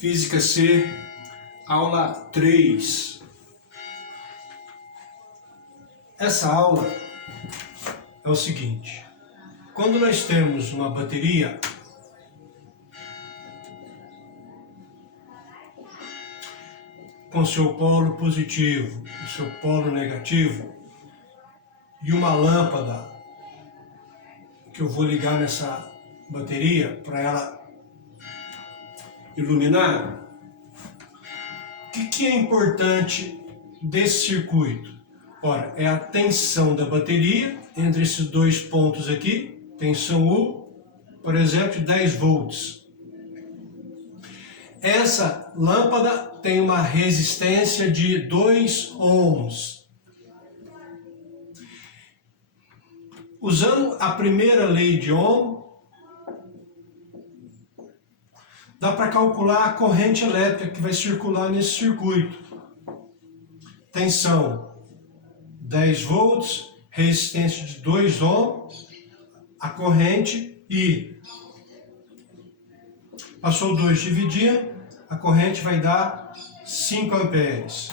Física C, aula 3. Essa aula é o seguinte: quando nós temos uma bateria, com seu polo positivo e seu polo negativo, e uma lâmpada que eu vou ligar nessa bateria para ela iluminar, o que é importante desse circuito? Ora, é a tensão da bateria entre esses dois pontos aqui, tensão U, por exemplo, de 10 volts. Essa lâmpada tem uma resistência de 2 ohms. Usando a primeira lei de Ohm, dá para calcular a corrente elétrica que vai circular nesse circuito. Tensão 10 volts, resistência de 2 ohms, a corrente I. Passou 2 dividindo, a corrente vai dar 5 amperes.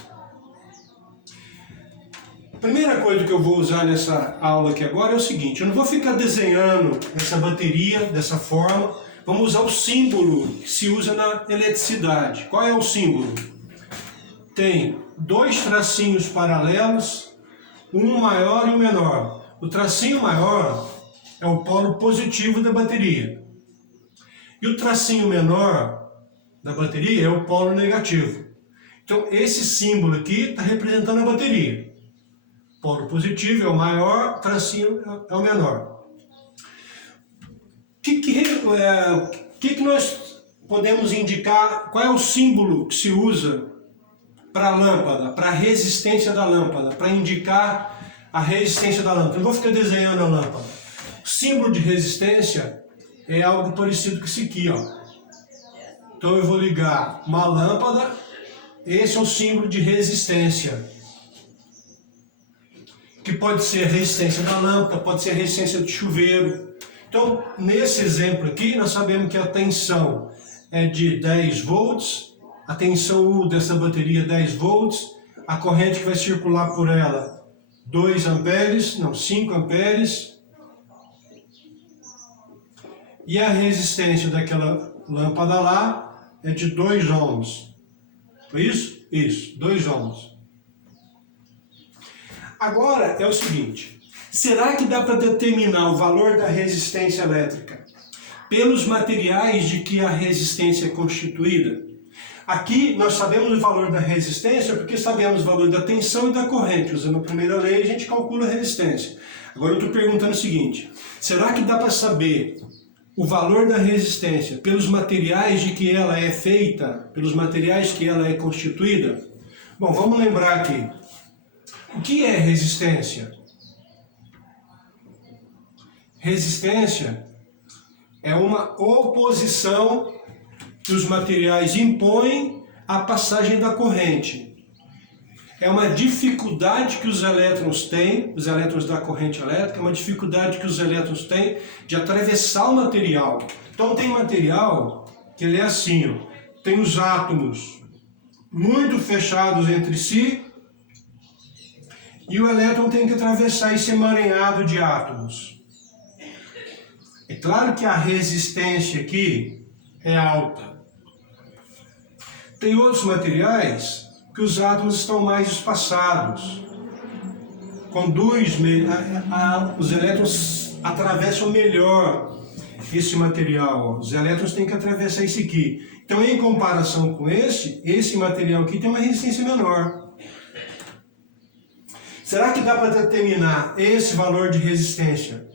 A primeira coisa que eu vou usar nessa aula aqui agora é o seguinte: eu não vou ficar desenhando essa bateria dessa forma. Vamos usar o símbolo que se usa na eletricidade. Qual é o símbolo? Tem dois tracinhos paralelos, um maior e um menor. O tracinho maior é o polo positivo da bateria. E o tracinho menor da bateria é o polo negativo. Então esse símbolo aqui está representando a bateria. Polo positivo é o maior, tracinho é o menor. O que nós podemos indicar? Qual é o símbolo que se usa para a lâmpada, para a resistência da lâmpada, para indicar a resistência da lâmpada? Eu não vou ficar desenhando a lâmpada. O símbolo de resistência é algo parecido com esse aqui, ó. Então eu vou ligar uma lâmpada, esse é o símbolo de resistência, que pode ser a resistência da lâmpada, pode ser a resistência do chuveiro. Então, nesse exemplo aqui, nós sabemos que a tensão é de 10 volts, a tensão U dessa bateria é 10 volts, a corrente que vai circular por ela 5 amperes, e a resistência daquela lâmpada lá é de 2 ohms. Foi isso? Isso, 2 ohms. Agora é o seguinte: será que dá para determinar o valor da resistência elétrica pelos materiais de que a resistência é constituída? Aqui nós sabemos o valor da resistência porque sabemos o valor da tensão e da corrente. Usando a primeira lei, a gente calcula a resistência. Agora eu estou perguntando o seguinte: será que dá para saber o valor da resistência pelos materiais de que ela é feita, pelos materiais que ela é constituída? Bom, vamos lembrar aqui. O que é resistência? Resistência é uma oposição que os materiais impõem à passagem da corrente. É uma dificuldade que os elétrons têm, os elétrons da corrente elétrica, é uma dificuldade que os elétrons têm de atravessar o material. Então tem material que ele é assim, ó, tem os átomos muito fechados entre si, e o elétron tem que atravessar esse emaranhado de átomos. É claro que a resistência aqui é alta. Tem outros materiais que os átomos estão mais espaçados. Os elétrons atravessam melhor esse material. Os elétrons têm que atravessar esse aqui. Então, em comparação com esse material aqui tem uma resistência menor. Será que dá para determinar esse valor de resistência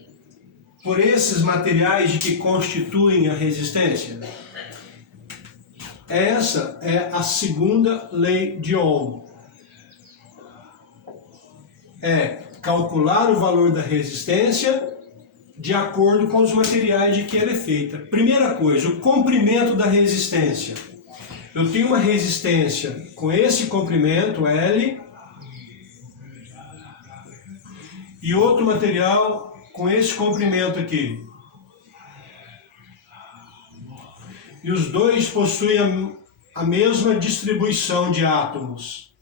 por esses materiais que constituem a resistência? Essa é a segunda lei de Ohm. É calcular o valor da resistência de acordo com os materiais de que ela é feita. Primeira coisa, o comprimento da resistência. Eu tenho uma resistência com esse comprimento, L, e outro material com esse comprimento aqui. E os dois possuem a mesma distribuição de átomos.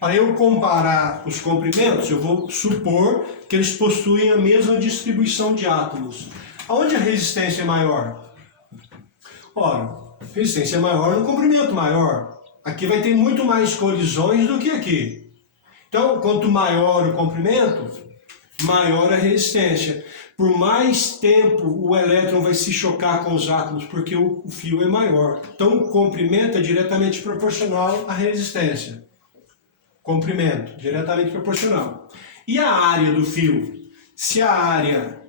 Para eu comparar os comprimentos, eu vou supor que eles possuem a mesma distribuição de átomos. Aonde a resistência é maior? Ora, resistência é maior no comprimento maior. Aqui vai ter muito mais colisões do que aqui. Então, quanto maior o comprimento, maior a resistência. Por mais tempo o elétron vai se chocar com os átomos, porque o fio é maior. Então, o comprimento é diretamente proporcional à resistência. Comprimento, diretamente proporcional. E a área do fio? Se a área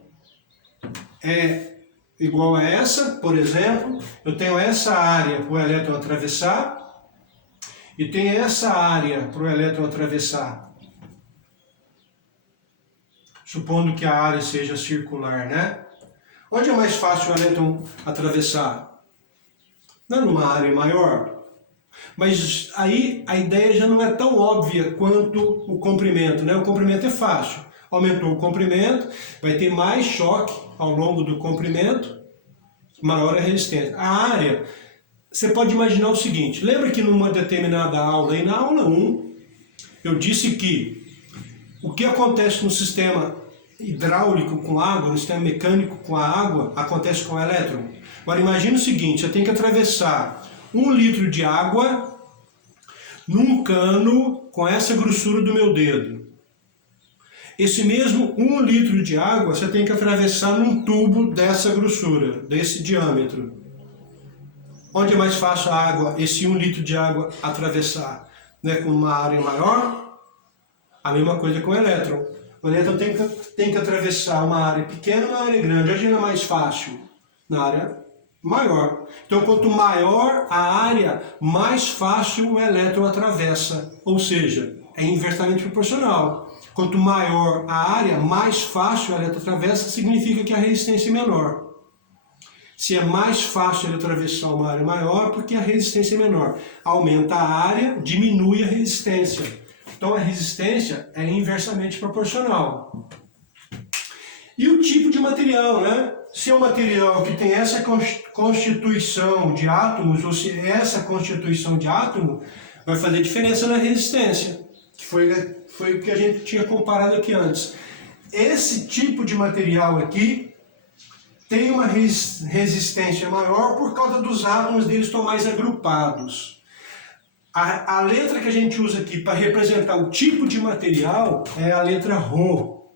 é igual a essa, por exemplo, eu tenho essa área para o elétron atravessar e tenho essa área para o elétron atravessar. Supondo que a área seja circular, né? Onde é mais fácil o elétron atravessar? Não é numa área maior? Mas aí a ideia já não é tão óbvia quanto o comprimento, né? O comprimento é fácil. Aumentou o comprimento, vai ter mais choque ao longo do comprimento, maior a resistência. A área, você pode imaginar o seguinte, lembra que numa determinada aula, e na aula 1, eu disse que o que acontece no sistema hidráulico com água, no sistema mecânico com a água, acontece com o elétron. Agora imagine o seguinte, eu tenho que atravessar 1 litro de água num cano com essa grossura do meu dedo. Esse mesmo 1 litro de água você tem que atravessar num tubo dessa grossura, desse diâmetro. Onde é mais fácil a água, esse 1 litro de água atravessar? Né, com uma área maior? A mesma coisa com o elétron. O elétron tem que atravessar uma área pequena e uma área grande. Onde é mais fácil? Na área maior. Então, quanto maior a área, mais fácil o elétron atravessa. Ou seja, é inversamente proporcional. Quanto maior a área, mais fácil o elétron atravessa, significa que a resistência é menor. Se é mais fácil ele atravessar uma área maior, porque a resistência é menor. Aumenta a área, diminui a resistência. Então a resistência é inversamente proporcional. E o tipo de material, né? Se é um material que tem essa constituição de átomos, ou se essa constituição de átomo vai fazer diferença na resistência, que foi o que a gente tinha comparado aqui antes. Esse tipo de material aqui tem uma resistência maior por causa dos átomos deles estão mais agrupados. A letra que a gente usa aqui para representar o tipo de material é a letra Rho.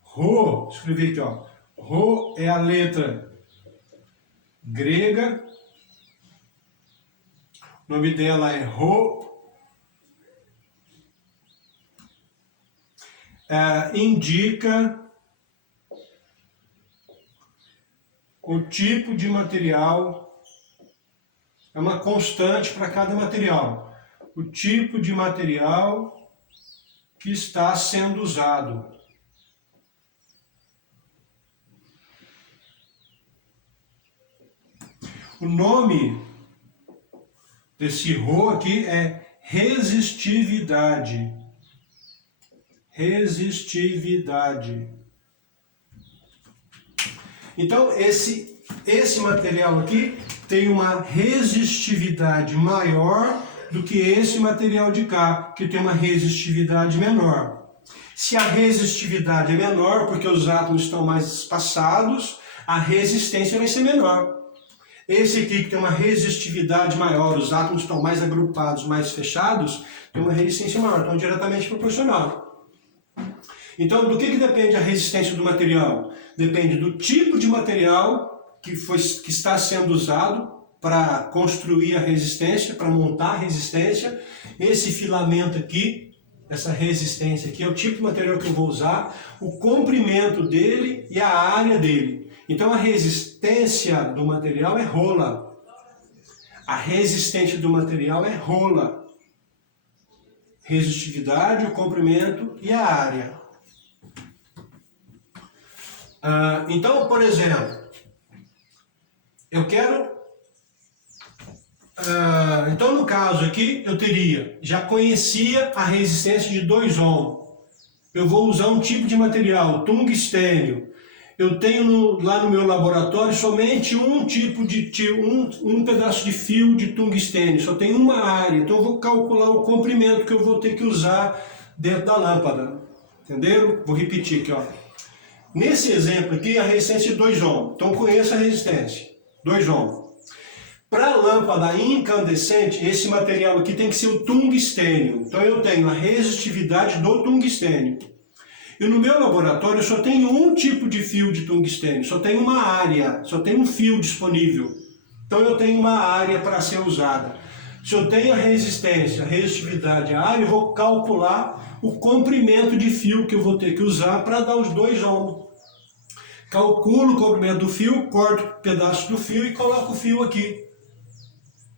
Rho, escrevi aqui, ó. Rho é a letra grega. O nome dela é Rho. Indica o tipo de material. É uma constante para cada material. O tipo de material que está sendo usado. O nome desse Rho aqui é resistividade. Resistividade. Então, esse material aqui tem uma resistividade maior do que esse material de cá, que tem uma resistividade menor. Se a resistividade é menor, porque os átomos estão mais espaçados, a resistência vai ser menor. Esse aqui que tem uma resistividade maior, os átomos estão mais agrupados, mais fechados, tem uma resistência maior, então diretamente proporcional. Então, do que depende a resistência do material? Depende do tipo de material que está sendo usado para construir a resistência, para montar a resistência. Esse filamento aqui, essa resistência aqui, é o tipo de material que eu vou usar, o comprimento dele e a área dele. Então a resistência do material é rola. A resistência do material é rola. Resistividade, o comprimento e a área. Então, por exemplo, eu quero... então, no caso aqui, eu já conhecia a resistência de 2 ohms. Eu vou usar um tipo de material, tungstênio. eu tenho lá no meu laboratório somente um tipo de um pedaço de fio de tungstênio, só tem uma área, então eu vou calcular o comprimento que eu vou ter que usar dentro da lâmpada. Entenderam? Vou repetir aqui, ó. Nesse exemplo aqui, a resistência de 2 ohms. Então, conheça a resistência. 2 ohms. Para a lâmpada incandescente, esse material aqui tem que ser o tungstênio. Então, eu tenho a resistividade do tungstênio. E no meu laboratório, eu só tenho um tipo de fio de tungstênio. Só tenho uma área, só tenho um fio disponível. Então, eu tenho uma área para ser usada. Se eu tenho a resistência, a resistividade, a área, eu vou calcular o comprimento de fio que eu vou ter que usar para dar os 2 ohms. Calculo o comprimento do fio, corto um pedaço do fio e coloco o fio aqui.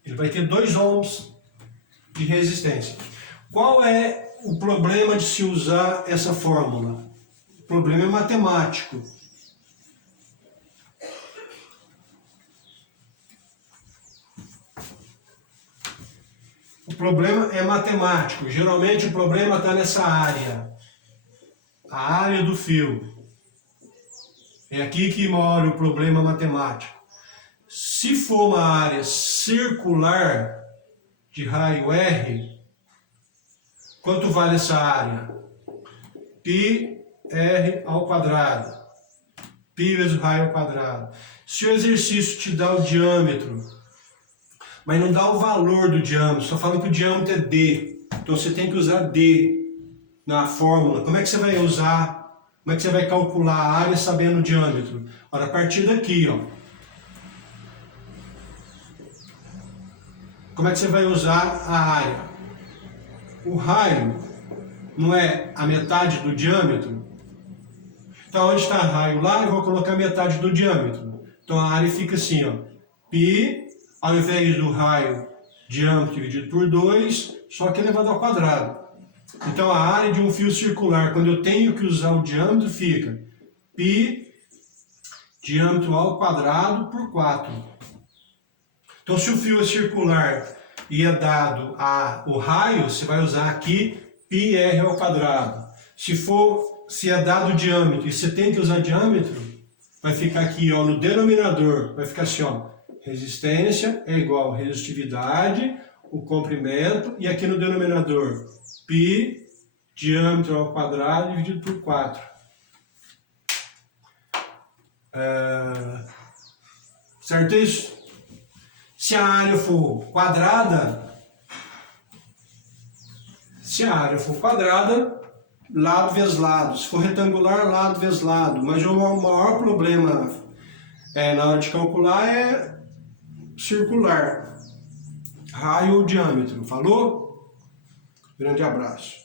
Ele vai ter 2 ohms de resistência. Qual é o problema de se usar essa fórmula? O problema é matemático. O problema é matemático. Geralmente o problema está nessa área. A área do fio. É aqui que mora o problema matemático. Se for uma área circular de raio R, quanto vale essa área? πr ao quadrado. Π vezes o raio ao quadrado. Se o exercício te dá o diâmetro, mas não dá o valor do diâmetro, só fala que o diâmetro é D. Então você tem que usar D na fórmula. Como é que você vai usar? Como é que você vai calcular a área sabendo o diâmetro? Ora, a partir daqui, ó. Como é que você vai usar a área? O raio não é a metade do diâmetro? Então, onde está o raio lá, eu vou colocar metade do diâmetro. Então, a área fica assim, ó. Π, ao invés do raio, diâmetro dividido por 2, só que elevado ao quadrado. Então, a área de um fio circular, quando eu tenho que usar o diâmetro, fica π diâmetro ao quadrado por 4. Então, se o fio é circular e é dado o raio, você vai usar aqui πr ao quadrado. Se é dado o diâmetro e você tem que usar diâmetro, vai ficar aqui, ó, no denominador, vai ficar assim, ó, resistência é igual a resistividade, o comprimento, e aqui no denominador, π diâmetro ao quadrado dividido por 4. Certo isso? Se a área for quadrada, lado vezes lado. Se for retangular, lado vezes lado. Mas o maior problema na hora de calcular é circular. Raio ou diâmetro. Falou? Grande abraço.